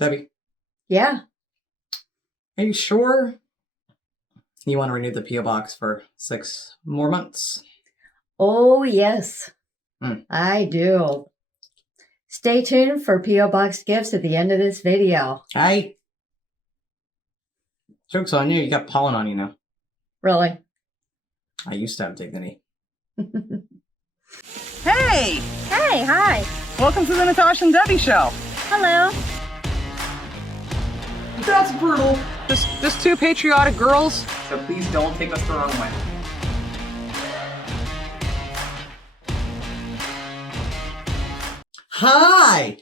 Debbie, Yeah. are you sure you want to renew the P.O. Box for 6 more months? Oh, yes. Hmm. I do. Stay tuned for P.O. Box gifts at the end of this video. Joke's on you. You got pollen on you now. Really? I used to have dignity. Hey! Hey, hi. Welcome to the Natasha and Debbie show. Hello. That's brutal. Just two patriotic girls. So please don't take us the wrong way. Hi!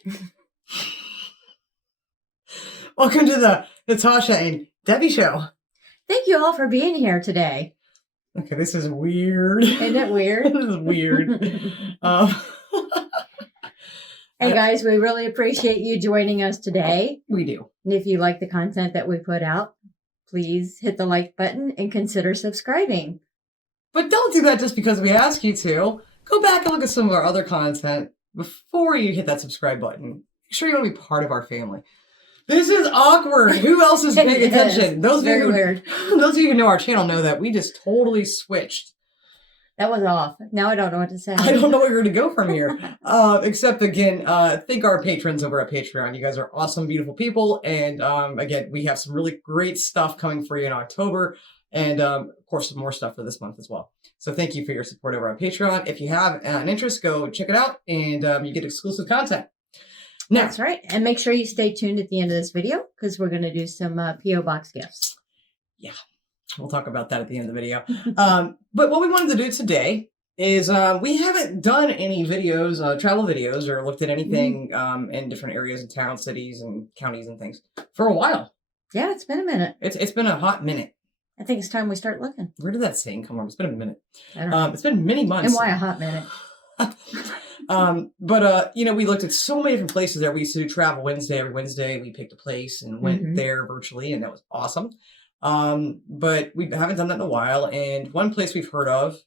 Welcome to the Natasha and Debbie show. Thank you all for being here today. Okay, this is weird. Isn't it weird? This is weird. Hey guys, we really appreciate you joining us today. We do. And if you like the content that we put out, please hit the like button and consider subscribing. But don't do that just because we ask you to. Go back and look at some of our other content before you hit that subscribe button. Make sure you want to be part of our family. This is awkward. Who else is paying attention? Those Very of you weird. Those of you who know our channel know that we just totally switched. That was off. Now I don't know what to say. I don't know where we're going to go from here. Except, again, thank our patrons over at Patreon. You guys are awesome, beautiful people. And, again, we have some really great stuff coming for you in October. And, of course, some more stuff for this month as well. So thank you for your support over on Patreon. If you have an interest, go check it out. And you get exclusive content. Now, That's right. And make sure you stay tuned at the end of this video because we're going to do some P.O. Box gifts. Yeah. We'll talk about that at the end of the video. But what we wanted to do today is we haven't done any videos, travel videos, or looked at anything in different areas of town, cities, and counties and things for a while. Yeah, it's been a minute. It's been a hot minute. I think it's time we start looking. Where did that saying come from? It's been a minute. I don't know. It's been many months. And why a hot minute? But we looked at so many different places there. We used to do Travel Wednesday. Every Wednesday, we picked a place and went there virtually, and that was awesome. But we haven't done that in a while. And one place we've heard of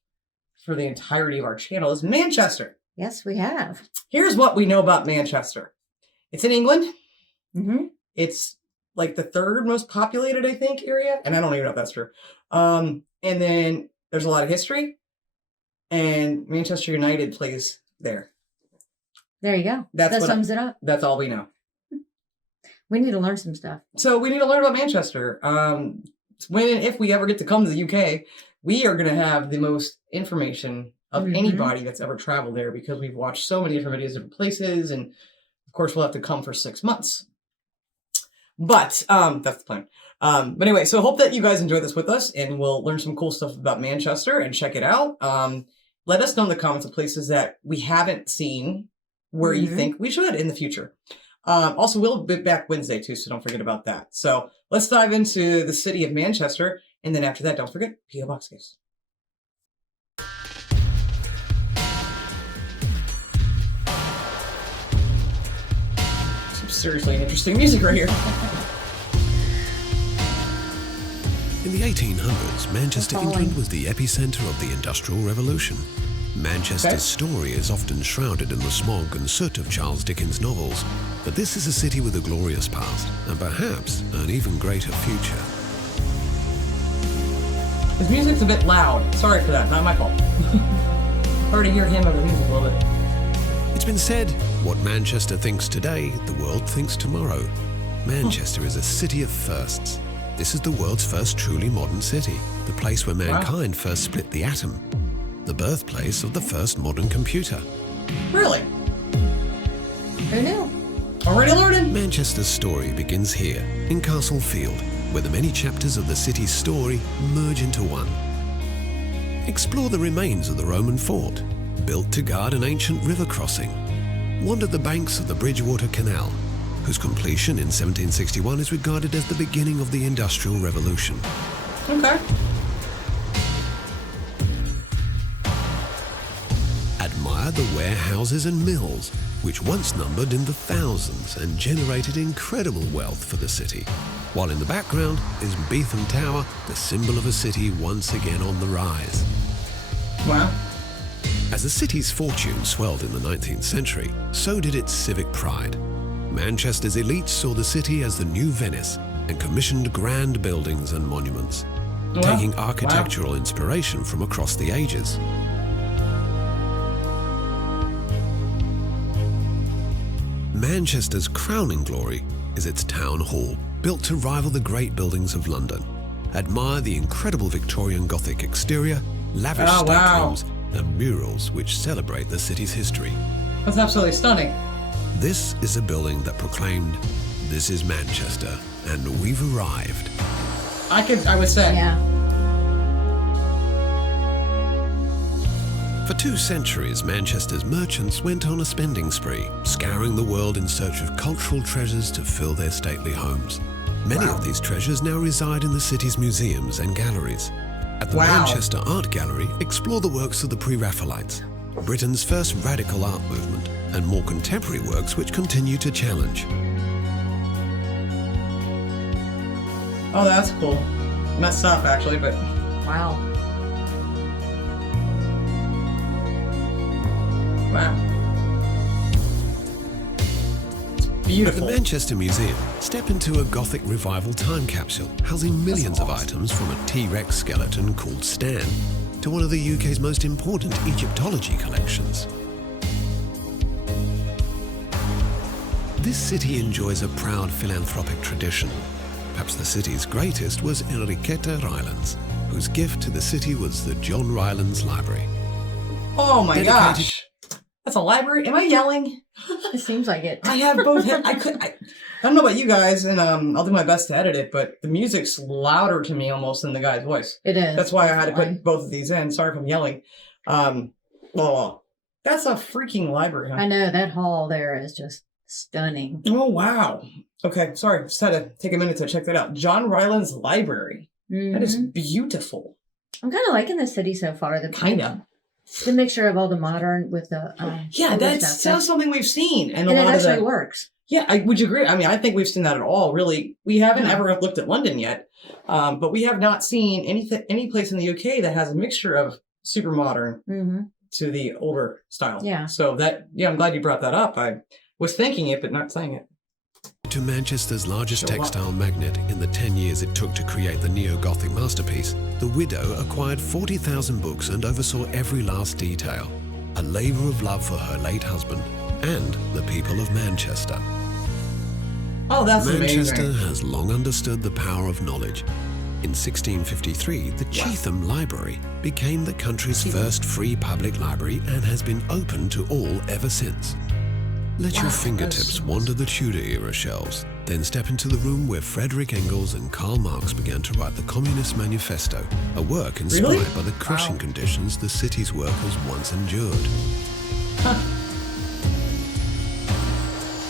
for the entirety of our channel is Manchester. Yes, we have. Here's what we know about Manchester. It's in England. Mm-hmm. It's like the third most populated, I think, area. And I don't even know if that's true. And then there's a lot of history. And Manchester United plays there. There you go. That sums it up. That's all we know. We need to learn some stuff. So we need to learn about Manchester. When and if we ever get to come to the UK, we are going to have the most information of anybody that's ever traveled there because we've watched so many different videos, different places, and of course we'll have to come for 6 months. But that's the plan. But anyway, so I hope that you guys enjoy this with us, and we'll learn some cool stuff about Manchester and check it out. Let us know in the comments of places that we haven't seen where you think we should in the future. Also, we'll be back Wednesday too, so don't forget about that. So let's dive into the city of Manchester. And then after that, don't forget P.O. Box gifts. Some seriously interesting music right here. In the 1800s, Manchester, England was the epicenter of the Industrial Revolution. Manchester's story is often shrouded in the smog and soot of Charles Dickens' novels, but this is a city with a glorious past, and perhaps an even greater future. His music's a bit loud. Sorry for that, not my fault. Hard to hear him over the music a little bit. It's been said, what Manchester thinks today, the world thinks tomorrow. Manchester is a city of firsts. This is the world's first truly modern city, the place where mankind first split the atom. The birthplace of the first modern computer. Really? Who knew? Already learning. Manchester's story begins here, in Castle Field, where the many chapters of the city's story merge into one. Explore the remains of the Roman fort, built to guard an ancient river crossing. Wander the banks of the Bridgewater Canal, whose completion in 1761 is regarded as the beginning of the Industrial Revolution. Okay. Admire the warehouses and mills, which once numbered in the thousands and generated incredible wealth for the city. While in the background is Beetham Tower, the symbol of a city once again on the rise. Wow. As the city's fortune swelled in the 19th century, so did its civic pride. Manchester's elites saw the city as the new Venice and commissioned grand buildings and monuments, taking architectural inspiration from across the ages. Manchester's crowning glory is its town hall, built to rival the great buildings of London. Admire the incredible Victorian Gothic exterior, lavish staterooms, and murals which celebrate the city's history. That's absolutely stunning. This is a building that proclaimed, "This is Manchester, and we've arrived." I would say. Yeah. For 2 centuries, Manchester's merchants went on a spending spree, scouring the world in search of cultural treasures to fill their stately homes. Many of these treasures now reside in the city's museums and galleries. At the Manchester Art Gallery, explore the works of the Pre-Raphaelites, Britain's first radical art movement, and more contemporary works which continue to challenge. Oh, that's cool. Messed up, actually, but... Wow. Wow. It's beautiful. At the Manchester Museum, step into a Gothic revival time capsule housing millions of items from a T-Rex skeleton called Stan to one of the UK's most important Egyptology collections. This city enjoys a proud philanthropic tradition. Perhaps the city's greatest was Enriqueta Rylands, whose gift to the city was the John Rylands Library. Oh my gosh. That's a library? Am I yelling? It seems like it. I have both. I don't know about you guys, and I'll do my best to edit it, but the music's louder to me almost than the guy's voice. It is. That's why I had to put both of these in. Sorry if I'm yelling. Well, that's a freaking library, huh? I know, that hall there is just stunning. Oh, wow. Okay, sorry. Just had to take a minute to check that out. John Rylands Library. Mm-hmm. That is beautiful. I'm kind of liking the city so far. Kinda. The mixture of all the modern with the yeah, that's something we've seen, and a lot it of actually works. Yeah, would you agree? I mean, I think we've seen that at all. Really, we haven't ever looked at London yet, but we have not seen any place in the UK that has a mixture of super modern to the older style. Yeah. So I'm glad you brought that up. I was thinking it, but not saying it. To Manchester's largest textile magnet in the 10 years it took to create the neo-Gothic masterpiece, the widow acquired 40,000 books and oversaw every last detail, a labour of love for her late husband and the people of Manchester. Oh, that's Manchester amazing. has long understood the power of knowledge. In 1653, the Cheetham Library became the country's first free public library and has been open to all ever since. Let your fingertips wander the Tudor-era shelves, then step into the room where Frederick Engels and Karl Marx began to write the Communist Manifesto, a work inspired by the crushing conditions the city's workers once endured.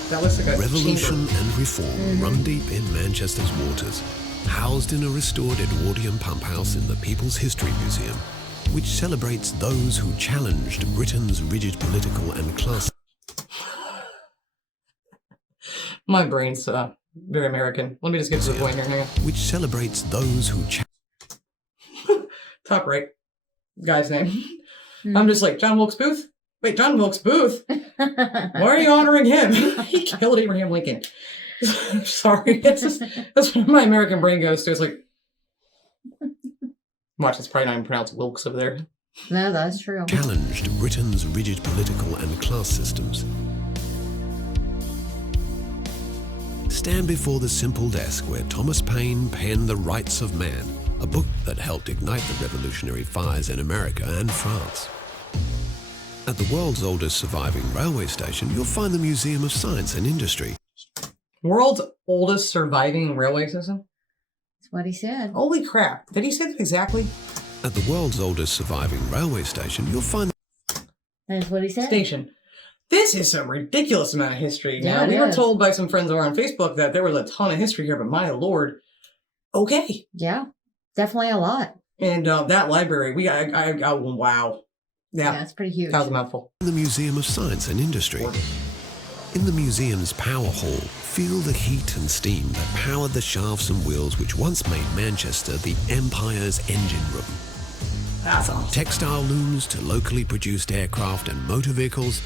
That looks like a Revolution chamber. and reform run deep in Manchester's waters, housed in a restored Edwardian pump house in the People's History Museum, which celebrates those who challenged Britain's rigid political and class. My brain's very American. Let me just get to the point here. Hang on. Which celebrates those who Top right guy's name. I'm just like, John Wilkes Booth? Wait, John Wilkes Booth? Why are you honoring him? He killed Abraham Lincoln. Sorry. That's what my American brain goes to. It's like, watch, it's probably not even pronounced Wilkes over there. No, that's true. challenged Britain's rigid political and class systems. Stand before the simple desk where Thomas Paine penned The Rights of Man, a book that helped ignite the revolutionary fires in America and France. At the world's oldest surviving railway station, you'll find the Museum of Science and Industry. World's oldest surviving railway system? That's what he said. Holy crap. Did he say that exactly? At the world's oldest surviving railway station, you'll find That's what he said. Station. This is a ridiculous amount of history. Yeah, Now, we it were is. told by some friends over on Facebook that there was a ton of history here, but my lord. Okay. Yeah, definitely a lot. And that library, wow. Yeah, it's pretty huge. That was a mouthful. the Museum of Science and Industry. In the museum's power hall, feel the heat and steam that powered the shafts and wheels which once made Manchester the Empire's engine room. That's awesome. Textile looms to locally produced aircraft and motor vehicles,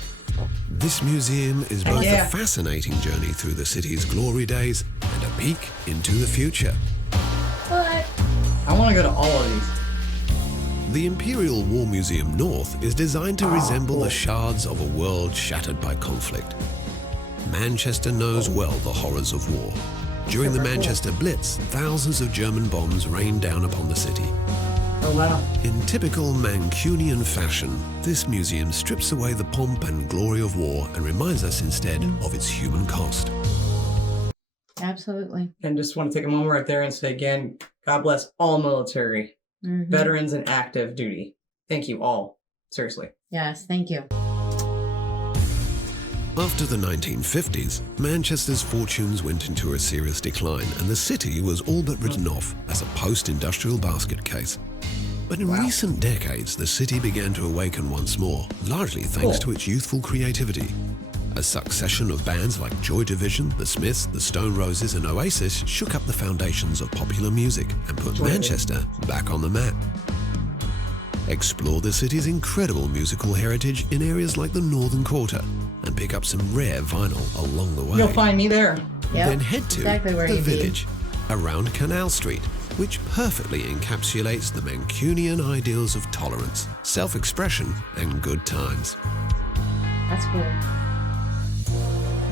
This museum is both Yeah. a fascinating journey through the city's glory days and a peek into the future. What? I want to go to all of these. The Imperial War Museum North is designed to resemble cool. the shards of a world shattered by conflict. Manchester knows well the horrors of war. During the Super cool. Manchester Blitz, thousands of German bombs rained down upon the city. Oh, wow. In typical Mancunian fashion, this museum strips away the pomp and glory of war and reminds us instead of its human cost. Absolutely. And just want to take a moment right there and say again, God bless all military, Mhm. veterans, and active duty. Thank you all. Seriously. Yes, thank you. After the 1950s, Manchester's fortunes went into a serious decline and the city was all but written off as a post-industrial basket case. But in recent decades, the city began to awaken once more, largely thanks to its youthful creativity. A succession of bands like Joy Division, The Smiths, The Stone Roses and Oasis shook up the foundations of popular music and put Manchester back on the map. Explore the city's incredible musical heritage in areas like the Northern Quarter and pick up some rare vinyl along the way. You'll find me there. Yep, Then head to exactly where the you'd be. Village, around Canal Street, which perfectly encapsulates the Mancunian ideals of tolerance, self-expression and good times. That's cool.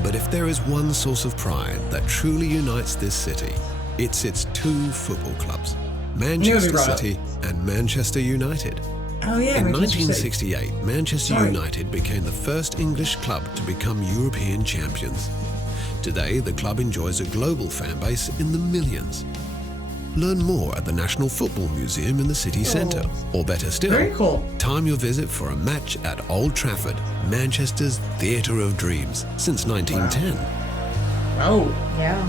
But if there is one source of pride that truly unites this city, it's its two football clubs, Manchester brought up. City and Manchester United. Oh, yeah. In Manchester City. 1968, Manchester Sorry. United became the first English club to become European champions. Today, the club enjoys a global fan base in the millions. Learn more at the National Football Museum in the city centre. Or better still, Very cool. time your visit for a match at Old Trafford, Manchester's Theatre of Dreams, since 1910. Oh, Yeah.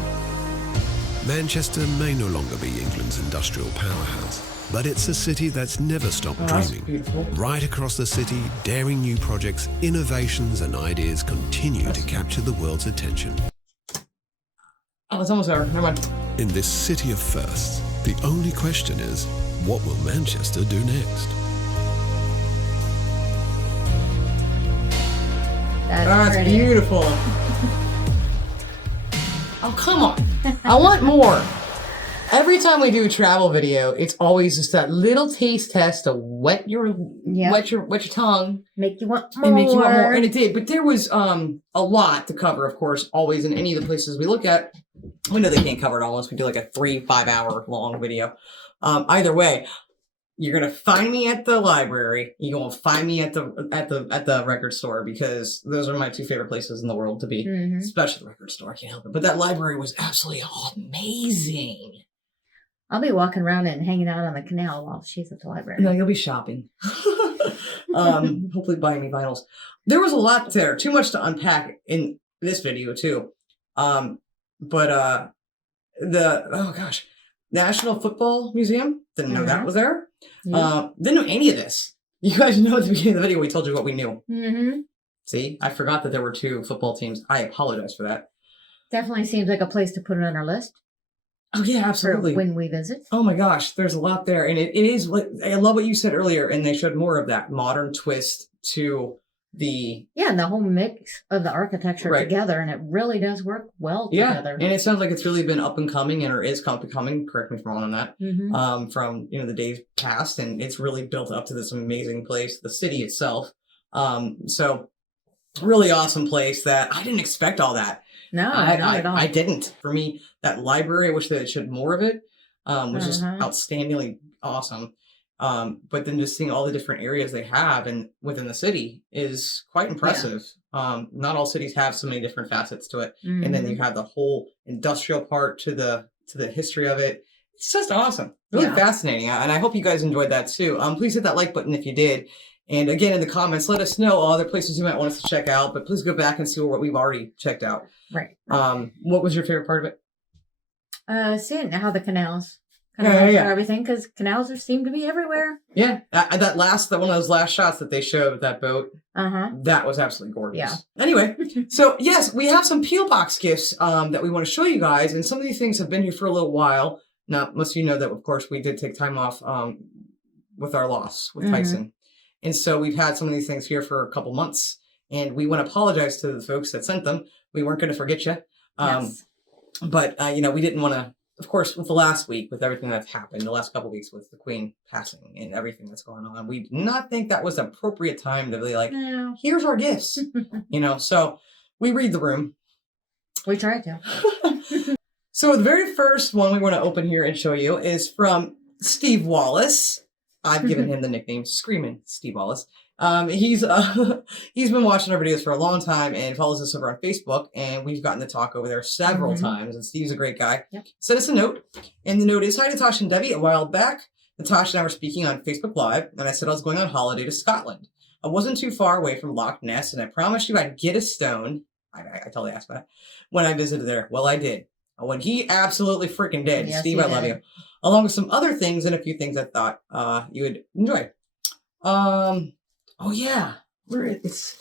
Manchester may no longer be England's industrial powerhouse, but it's a city that's never stopped that's dreaming. beautiful. Right across the city, daring new projects, innovations and ideas continue to capture the world's attention. Oh, it's almost over. Never mind. In this city of firsts, the only question is, what will Manchester do next? That's pretty. beautiful. Oh, come on. I want more. Every time we do a travel video, it's always just that little taste test to wet your tongue Make you want more. and make you want more. And it did. But there was a lot to cover, of course, always in any of the places we look at. We know they can't cover it all unless we do like a 3-5 hour long video. Either way, you're gonna find me at the library. You're gonna find me at the record store because those are my two favorite places in the world to be. Mhm. Especially the record store. I can't help it. But that library was absolutely amazing. I'll be walking around and hanging out on the canal while she's at the library. No, you'll be shopping. Hopefully buying me vinyls. There was a lot there. Too much to unpack in this video too. National Football Museum. Didn't know that was there. Yeah. Didn't know any of this. You guys know at the beginning of the video we told you what we knew. Mm-hmm. See, I forgot that there were 2 football teams. I apologize for that. Definitely seems like a place to put it on our list Oh yeah, for absolutely. when we visit. Oh my gosh, there's a lot there. And it is what I love what you said earlier, and they showed more of that modern twist to the Yeah, and the whole mix of the architecture Right. together, and it really does work well together. and it sounds like it's really been up and coming, and or is up and coming. Correct me if I'm wrong on that. Mm-hmm. From the days past, and it's really built up to this amazing place, the city itself. So really awesome place that I didn't expect all that. No, not at all. I didn't. For me, that library, I wish they had showed more of it. Was just outstandingly awesome. But then just seeing all the different areas they have and within the city is quite impressive. Not all cities have so many different facets to it. And then you have the whole industrial part to the history of it. It's just awesome. Really fascinating. And I hope you guys enjoyed that too. Please hit that like button if you did. And again, in the comments, let us know other places you might want us to check out, but please go back and see what we've already checked out. Right. What was your favorite part of it? Seeing how the canals Yeah, are everything, because canals seem to be everywhere. Yeah, that one of those last shots that they showed with that boat, that was absolutely gorgeous. Yeah. Anyway, so yes, we have some Peel Box gifts that we want to show you guys, and some of these things have been here for a little while. Now, most of you know that, of course, we did take time off with our loss with Tyson. And so we've had some of these things here for a couple months. And we want to apologize to the folks that sent them. We weren't going to forget you. Yes. But, we didn't want to, of course, with the last week, with everything that's happened, the last couple of weeks with the Queen passing and everything that's going on, we did not think that was an appropriate time to be like, No. here's our gifts, so we read the room. We tried to. So the very first one we want to open here and show you is from Steve Wallace. I've given him the nickname Screamin' Steve Wallace. He's been watching our videos for a long time and follows us over on Facebook, and we've gotten to talk over there several times, and Steve's a great guy. Yep. Sent us a note, and the note is, "Hi, Natasha and Debbie. A while back, Natasha and I were speaking on Facebook Live, and I said I was going on holiday to Scotland. I wasn't too far away from Loch Ness, and I promised you I'd get a stone." I totally asked that when I visited there. Well, I did. When he absolutely freaking did. Yes, Steve, he I love did. you. Along with some other things and a few things I thought you would enjoy. Oh yeah, it's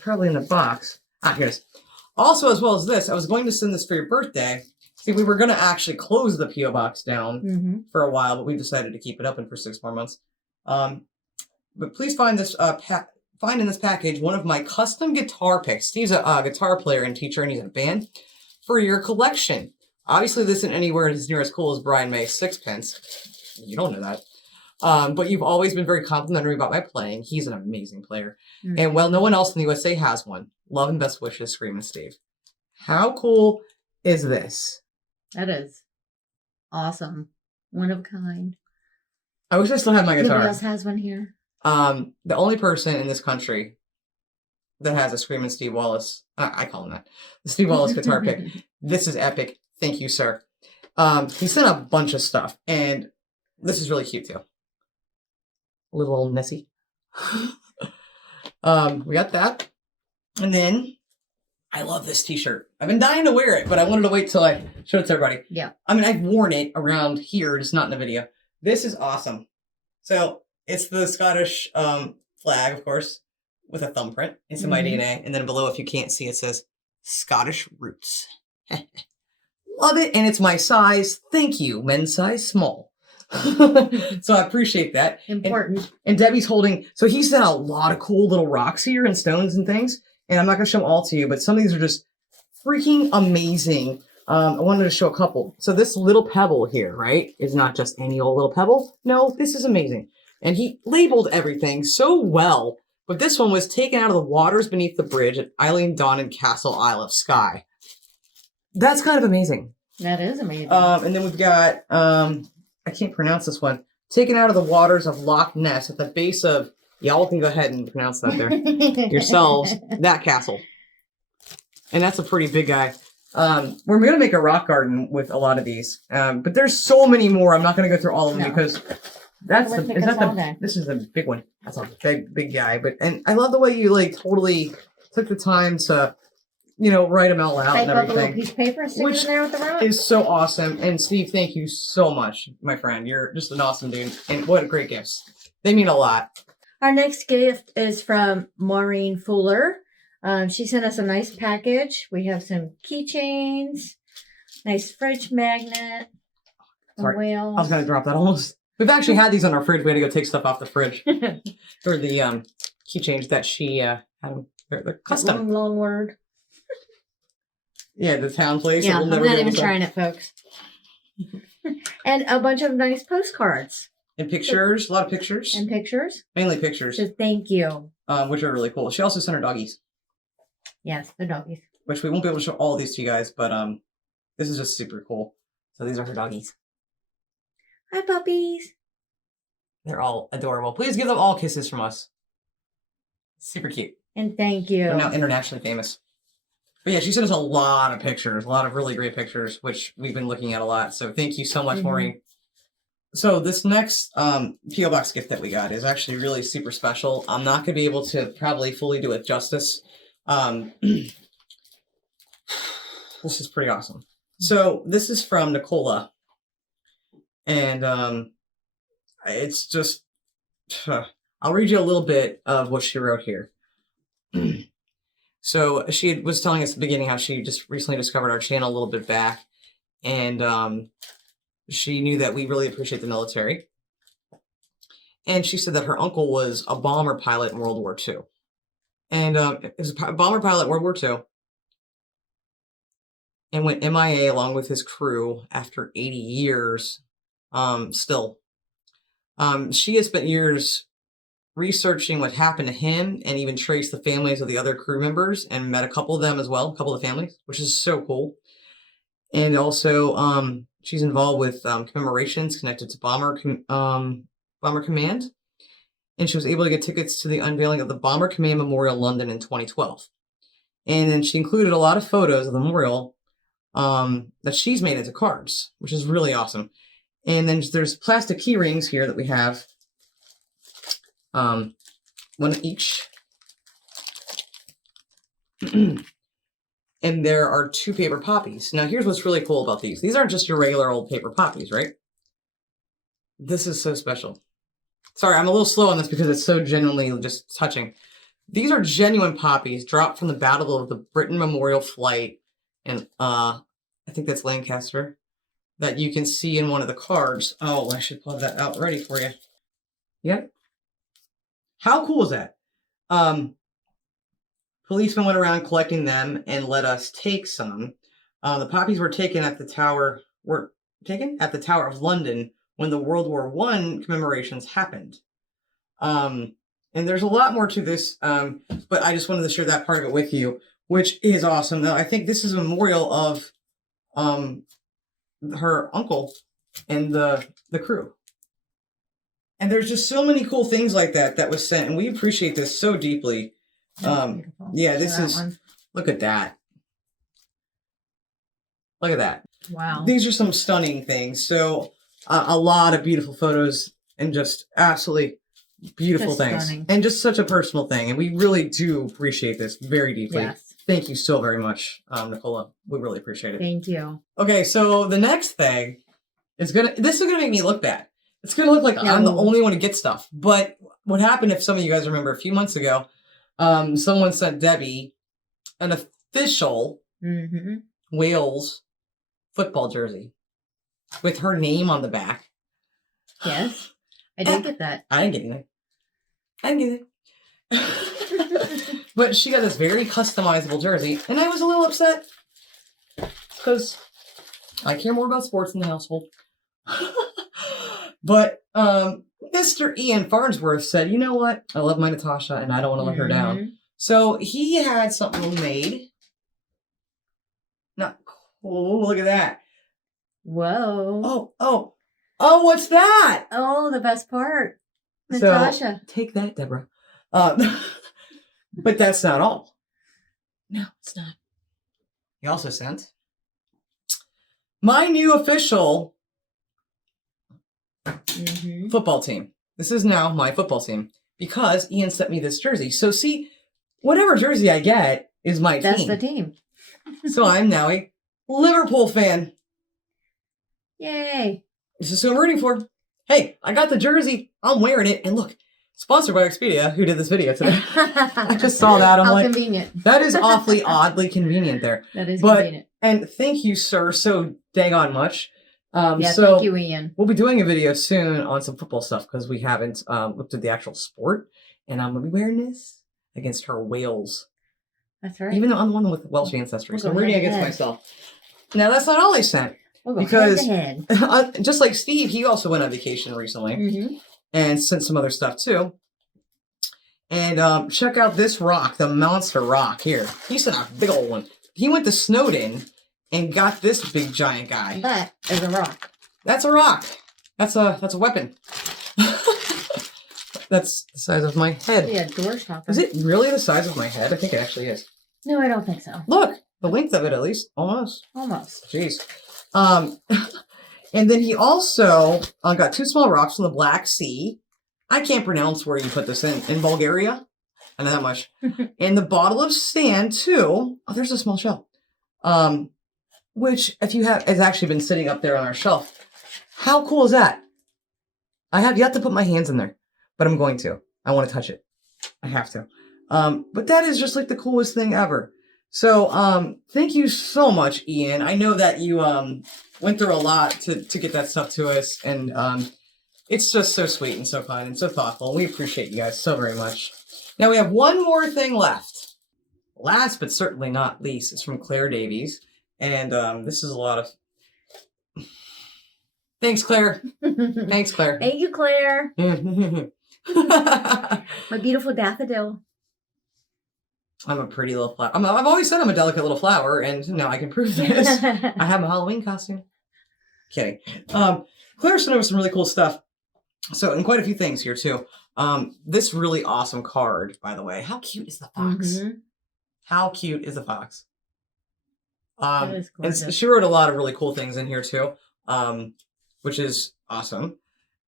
probably in the box. Here it is. Also, as well as this, I was going to send this for your birthday. See, we were going to actually close the P.O. box down for a while, but we decided to keep it open for 6 more months. But please find this find in this package one of my custom guitar picks. Steve's a guitar player and teacher, and he's in a band, for your collection. Obviously, this isn't anywhere as near as cool as Brian May's Sixpence. You don't know that. But you've always been very complimentary about my playing. He's an amazing player. And well, no one else in the USA has one. Love and best wishes, Screamin' Steve. How cool is this? That is awesome. One of a kind. I wish I still had my guitar. Nobody else has one here. The only person in this country that has a Screamin' Steve Wallace, I call him that, the Steve Wallace guitar pick. This is epic. Thank you, sir. He sent a bunch of stuff, and this is really cute too. Little old Nessie. We got that. And then I love this t-shirt. I've been dying to wear it, but I wanted to wait till I showed it to everybody. Yeah. I mean, I've worn it around here, just not in the video. This is awesome. So it's the Scottish flag, of course, with a thumbprint. It's in my DNA. And then below, if you can't see, it says Scottish Roots. Love it. And it's my size. Thank you. Men's size small. So I appreciate that. Important. And Debbie's holding, so he sent a lot of cool little rocks here and stones and things. And I'm not going to show them all to you, but some of these are just freaking amazing. I wanted to show a couple. So this little pebble here, right, is not just any old little pebble. No, this is amazing. And he labeled everything so well. But this one was taken out of the waters beneath the bridge at Eilean Dawn and Castle Isle of Skye. That's kind of amazing. That is amazing. And then we've got, I can't pronounce this one, taken out of the waters of Loch Ness at the base of, y'all can go ahead and pronounce that there yourselves, that castle. And that's a pretty big guy. We're going to make a rock garden with a lot of these. But there's so many more. I'm not going to go through all of them because that's Let's the, take is us that all the, day. this is the big one. That's a big guy. And I love the way you like totally took the time to, write them all out Type and up a little everything. piece of paper and stick Which it in there with the rock. Is so awesome. And Steve, thank you so much, my friend. You're just an awesome dude. And what great gifts. They mean a lot. Our next gift is from Maureen Fuller. She sent us a nice package. We have some keychains, nice fridge magnet, some Sorry. whales. I was going to drop that almost. We've actually had these on our fridge. We had to go take stuff off the fridge. For the keychains that she had. They're custom. Long word. Yeah, the town place. Yeah, We'll I'm never not be even able to- trying it, folks. And a bunch of nice postcards And pictures. A lot of pictures. and pictures. Mainly pictures. So thank you. Which are really cool. She also sent her doggies. Yes, the doggies. Which we won't be able to show all these to you guys. But this is just super cool. So these are her doggies. Hi, puppies. They're all adorable. Please give them all kisses from us. Super cute. And thank you. They're now internationally famous. But yeah, she sent us a lot of pictures, a lot of really great pictures, which we've been looking at a lot. So thank you so much, Maureen. So this next P.O. Box gift that we got is actually really super special. I'm not going to be able to probably fully do it justice. This is pretty awesome. So this is from Nicola. And it's just, I'll read you a little bit of what she wrote here. So she was telling us at the beginning how she just recently discovered our channel a little bit back. And she knew that we really appreciate the military. And she said that her uncle was a bomber pilot in World War II. And it was a bomber pilot World War II and went MIA along with his crew after 80 years. Still, she has spent years researching what happened to him and even traced the families of the other crew members and met a couple of them as well, a couple of the families, which is so cool. And also, she's involved with commemorations connected to Bomber Command. And she was able to get tickets to the unveiling of the Bomber Command Memorial London in 2012. And then she included a lot of photos of the memorial that she's made into cards, which is really awesome. And then there's plastic key rings here that we have. One each. And there are 2 paper poppies. Now, here's what's really cool about these. These aren't just your regular old paper poppies, right? This is so special. Sorry, I'm a little slow on this because it's so genuinely just touching. These are genuine poppies dropped from the Battle of the Britain Memorial Flight. And I think that's Lancaster. That you can see in one of the cards. Oh, I should pull that out ready for you. Yep. How cool is that? Policemen went around collecting them and let us take some. The poppies were taken at the Tower of London when the World War I commemorations happened. And there's a lot more to this, but I just wanted to share that part of it with you, which is awesome. Now, I think this is a memorial of her uncle and the crew. And there's just so many cool things like that was sent, and we appreciate this so deeply. Yeah, this is, look at that. Look at that. Wow. These are some stunning things. So a lot of beautiful photos and just absolutely beautiful Just things. stunning. And just such a personal thing. And we really do appreciate this very deeply. Yes. Thank you so very much, Nicola. We really appreciate it. Thank you. Okay, so the next thing is this is gonna make me look bad. It's gonna look like I'm the only one to get stuff. But what happened, if some of you guys remember, a few months ago, someone sent Debbie an official Wales football jersey with her name on the back. Yes, I did get that. I didn't get anything. But she got this very customizable jersey, and I was a little upset because I care more about sports in the household. But Mr. Ian Farnsworth said, you know what? I love my Natasha, and I don't want to let her down. So he had something made. Not cool. Look at that. Whoa. Oh, what's that? Oh, the best part. So, Natasha. take that, Deborah. But that's not all. No, it's not. He also sent my new official football team. This is now my football team because Ian sent me this jersey. So see, whatever jersey I get is my team. That's the team. So I'm now a Liverpool fan. Yay. This is who I'm rooting for. Hey, I got the jersey. I'm wearing it. And look, sponsored by Expedia, who did this video today. I just saw that. I'm How like, convenient. that is awfully oddly convenient there. That is But, convenient. and thank you, sir, so dang on much. Yeah, so thank you, Ian. we'll be doing a video soon on some football stuff because we haven't looked at the actual sport. And I'm going to be wearing this against her Wales. That's right. Even though I'm the one with Welsh ancestry. We'll So I'm go rooting head to against head. myself. Now, that's not all I sent. We'll go because head to head. just like Steve, he also went on vacation recently and sent some other stuff too. And check out this rock, the monster rock here. He sent a big old one. He went to Snowden and got this big giant guy. That is a rock. That's a rock. That's a weapon. That's the size of my head. Yeah, door stopper. Is it really the size of my head? I think it actually is. No, I don't think so. Look, the length of it at least. Almost. Almost. Jeez. And then he also got 2 small rocks from the Black Sea. I can't pronounce where you put this in Bulgaria. I know that much. And the bottle of sand too. Oh, there's a small shell. Which if you have, has actually been sitting up there on our shelf. How cool is that? I have yet to put my hands in there, but I'm going to. I want to touch it. I have to. But that is just like the coolest thing ever. So, thank you so much, Ian. I know that you, went through a lot to get that stuff to us. And, it's just so sweet and so kind and so thoughtful. We appreciate you guys so very much. Now we have one more thing left. Last but certainly not least, it's from Claire Davies. And this is a lot of... Thanks, Claire. Thanks, Claire. Thank you, Claire. I'm My beautiful daffodil. a pretty little flower. I've always said I'm a delicate little flower, and now I can prove this. I have my Halloween costume. Kidding. Claire sent over some really cool stuff. So, and quite a few things here, too. This really awesome card, by the way. How cute is the fox? Mm-hmm. How cute is the fox? That is And gorgeous. she wrote a lot of really cool things in here, too, which is awesome.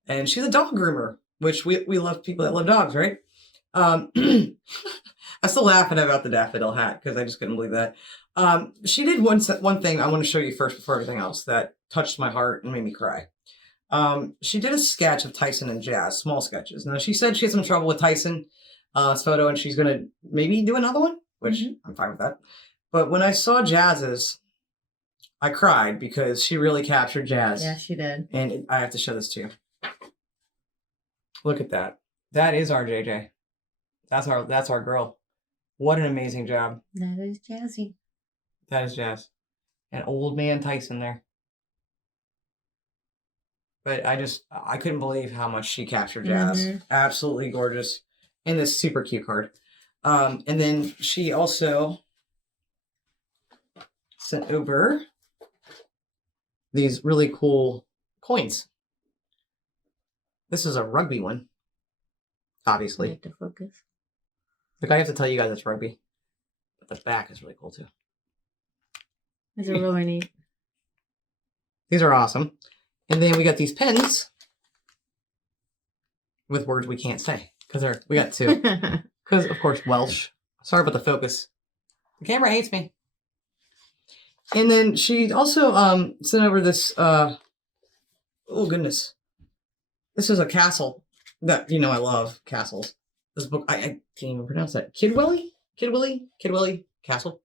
And she's a dog groomer, which we love people that love dogs, right? I'm still laughing about the daffodil hat because I just couldn't believe that. She did one thing I want to show you first before everything else that touched my heart and made me cry. She did a sketch of Tyson and Jazz, small sketches. Now, she said she had some trouble with Tyson's photo and she's going to maybe do another one, which I'm fine with that. But when I saw Jazz's, I cried because she really captured Jazz. Yeah, she did. And I have to show this to you. Look at that. That is our JJ. That's our girl. What an amazing job. That is Jazzy. That is Jazz. And old man Tyson there. But I couldn't believe how much she captured Jazz. Absolutely gorgeous. And this super cute card. And then she also sent over these really cool coins. This is a rugby one. Obviously. Have to focus. Look, I have to tell you guys it's rugby. But the back is really cool too. These are really neat. These are awesome. And then we got these pens with words we can't say. Because we got two. Because, of course, Welsh. Sorry about the focus. The camera hates me. And then she also sent over this, oh goodness. This is a castle that, I love castles. This book, I can't even pronounce that. Kidwilly Castle.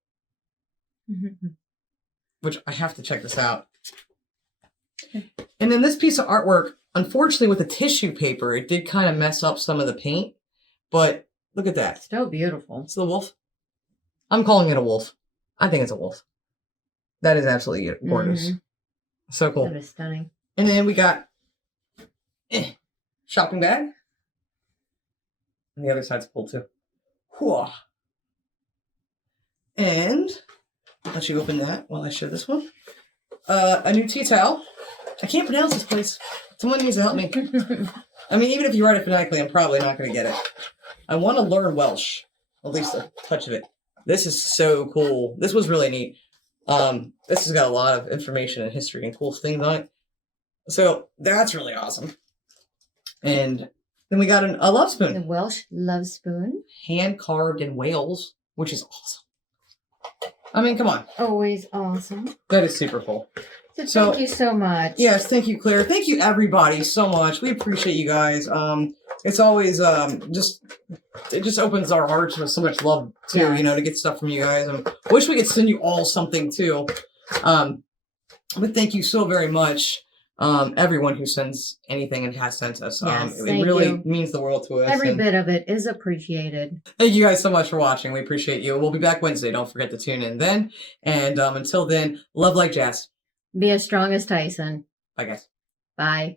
Which I have to check this out. And then this piece of artwork, unfortunately with the tissue paper, it did kind of mess up some of the paint. But look at that. Still beautiful. It's the wolf. I'm calling it a wolf. I think it's a wolf. That is absolutely gorgeous. So cool. That is stunning. And then we got shopping bag. And the other side's cool too. Whoa. And I'll let you open that while I show this one. A new tea towel. I can't pronounce this place. Someone needs to help me. I mean, even if you write it phonetically, I'm probably not going to get it. I want to learn Welsh. At least a touch of it. This is so cool. This was really neat. This has got a lot of information and history and cool things on it. So that's really awesome. And then we got a love spoon. The Welsh love spoon. Hand carved in Wales, which is awesome. I mean, come on. Always awesome. That is super cool. So thank you so much. Yes, thank you, Claire. Thank you, everybody, so much. We appreciate you guys. It's always it just opens our hearts with so much love too. Yes. To get stuff from you guys. I wish we could send you all something too. But thank you so very much, everyone who sends anything and has sent us. Yes, it thank really you. means the world to us. Every and bit of it is appreciated. thank you guys so much for watching. We appreciate you. We'll be back Wednesday. Don't forget to tune in then. And until then, love like Jazz. Be as strong as Tyson. Bye, guys. Bye.